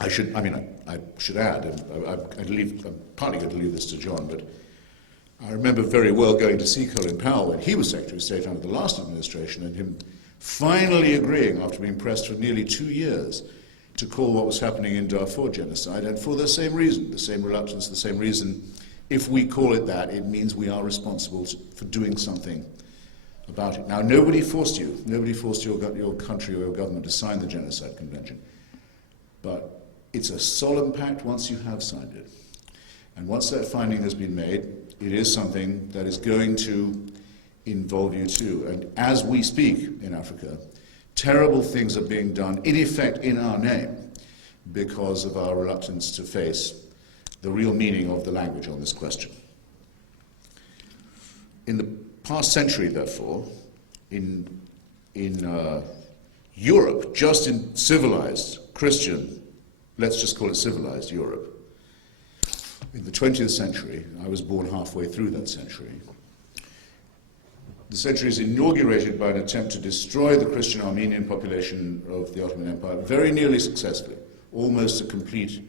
I should add, and I'm partly going to leave this to John, but I remember very well going to see Colin Powell when he was Secretary of State under the last administration, and him finally agreeing, after being pressed for nearly 2 years, to call what was happening in Darfur genocide, and for the same reason, the same reluctance, the same reason. If we call it that, it means we are responsible for doing something about it. Now, nobody forced you. Nobody forced your country or your government to sign the Genocide Convention. But it's a solemn pact once you have signed it. And once that finding has been made, it is something that is going to involve you too. And as we speak in Africa, terrible things are being done, in effect, in our name, because of our reluctance to face the real meaning of the language on this question. In the past century, therefore, in Europe, just in civilized, Christian, let's just call it civilized Europe, in the 20th century, I was born halfway through that century, the century is inaugurated by an attempt to destroy the Christian Armenian population of the Ottoman Empire, very nearly successfully, almost a complete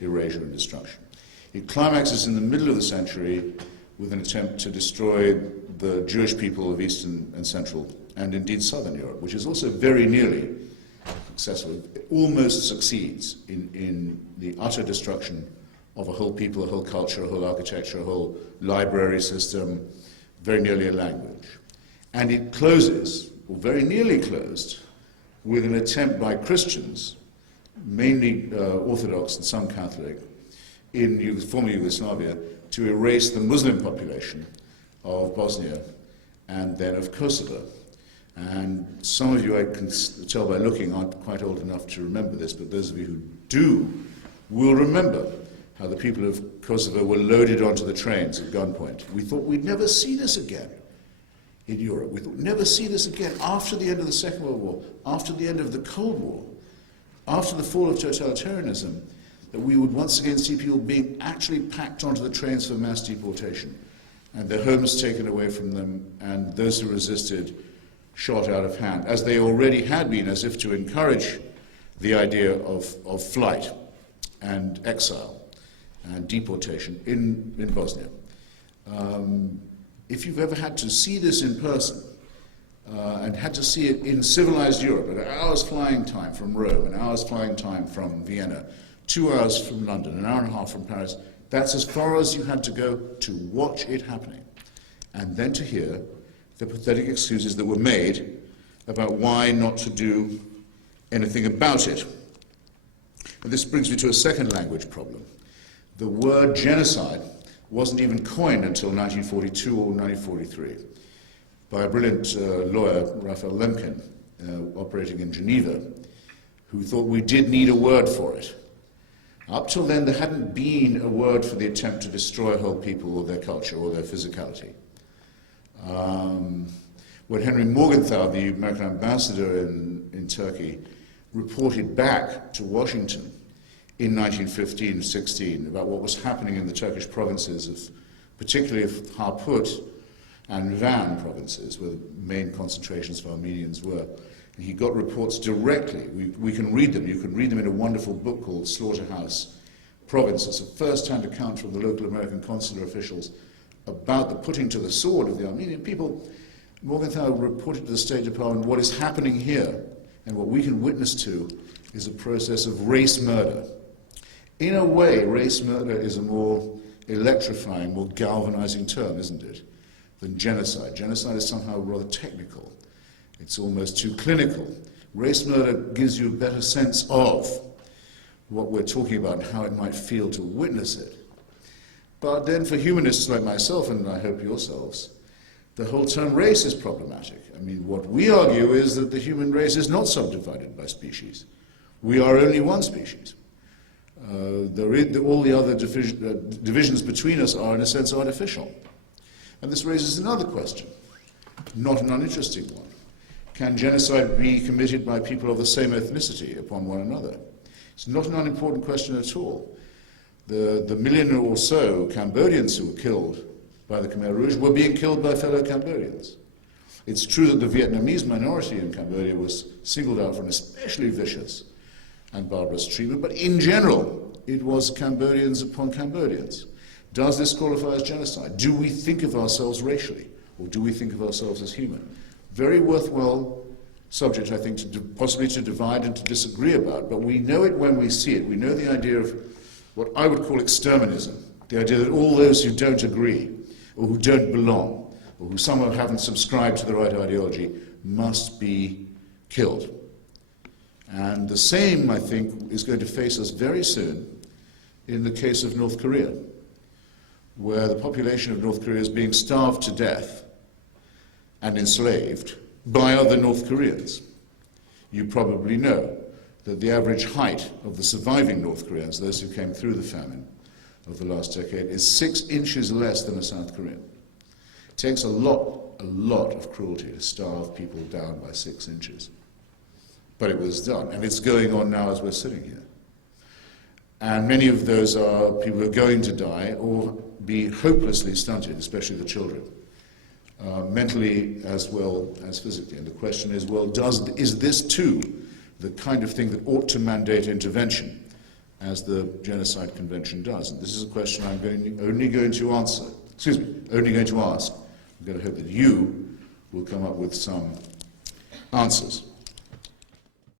erasure and destruction. It climaxes in the middle of the century with an attempt to destroy the Jewish people of Eastern and Central, and indeed Southern Europe, which is also very nearly successful. It almost succeeds in the utter destruction of a whole people, a whole culture, a whole architecture, a whole library system, very nearly a language. And it closes, or very nearly closed, with an attempt by Christians, mainly Orthodox and some Catholic, in former Yugoslavia, to erase the Muslim population of Bosnia and then of Kosovo. And some of you, I can tell by looking, aren't quite old enough to remember this, but those of you who do will remember how the people of Kosovo were loaded onto the trains at gunpoint. We thought we'd never see this again in Europe. We thought we'd never see this again after the end of the Second World War, after the end of the Cold War, after the fall of totalitarianism, that we would once again see people being actually packed onto the trains for mass deportation, and their homes taken away from them, and those who resisted shot out of hand, as they already had been, as if to encourage the idea of flight and exile and deportation in Bosnia. If you've ever had to see this in person, and had to see it in civilized Europe, at an hour's flying time from Rome, an hour's flying time from Vienna, 2 hours from London, an hour and a half from Paris, that's as far as you had to go to watch it happening. And then to hear the pathetic excuses that were made about why not to do anything about it. And this brings me to a second language problem. The word genocide wasn't even coined until 1942 or 1943 by a brilliant lawyer, Raphael Lemkin, operating in Geneva, who thought we did need a word for it. Up till then, there hadn't been a word for the attempt to destroy a whole people or their culture or their physicality. When Henry Morgenthau, the American ambassador in Turkey, reported back to Washington in 1915-16 about what was happening in the Turkish provinces, particularly of Harput and Van provinces, where the main concentrations of Armenians were. And he got reports directly. We can read them. You can read them in a wonderful book called Slaughterhouse Province. It's a first-hand account from the local American consular officials about the putting to the sword of the Armenian people. Morgenthau reported to the State Department, what is happening here and what we can witness to is a process of race murder. In a way, race murder is a more electrifying, more galvanizing term, isn't it, than genocide. Genocide is somehow rather technical. It's almost too clinical. Race murder gives you a better sense of what we're talking about and how it might feel to witness it. But then for humanists like myself, and I hope yourselves, the whole term race is problematic. I mean, what we argue is that the human race is not subdivided by species. We are only one species. All the other divisions between us are, in a sense, artificial. And this raises another question, not an uninteresting one. Can genocide be committed by people of the same ethnicity upon one another? It's not an unimportant question at all. The million or so Cambodians who were killed by the Khmer Rouge were being killed by fellow Cambodians. It's true that the Vietnamese minority in Cambodia was singled out for an especially vicious and barbarous treatment, but in general, it was Cambodians upon Cambodians. Does this qualify as genocide? Do we think of ourselves racially, or do we think of ourselves as human? Very worthwhile subject, I think, possibly to divide and to disagree about, but we know it when we see it. We know the idea of what I would call exterminism, the idea that all those who don't agree, or who don't belong, or who somehow haven't subscribed to the right ideology, must be killed. And the same, I think, is going to face us very soon in the case of North Korea, where the population of North Korea is being starved to death and enslaved by other North Koreans. You probably know that the average height of the surviving North Koreans, those who came through the famine of the last decade, is 6 inches less than a South Korean. It takes a lot of cruelty to starve people down by 6 inches. But it was done, and it's going on now as we're sitting here. And many of those are people who are going to die or be hopelessly stunted, especially the children, mentally as well as physically. And the question is, well, is this too the kind of thing that ought to mandate intervention, as the Genocide Convention does? And this is a question I'm only going to ask. I'm going to hope that you will come up with some answers.